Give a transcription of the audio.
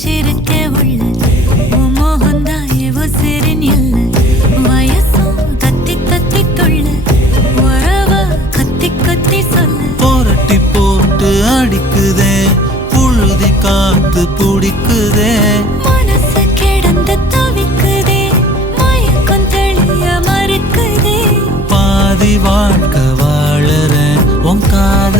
வச்சிருக்க உள்ள உன் மோகந்தான் உசிரின் எல்லை வயசும் தத்தி தத்தி தொள்ள உறவ கத்தி கத்தி சொல்ல போரட்டி போட்டு அடிக்குதே புழுதி காத்து பிடிக்குதே மனசு கிடந்து தவிக்குதே மயக்கம் தெளிய மறுக்குதே பாதி வாழ்க்கை வாழற உன் காதல்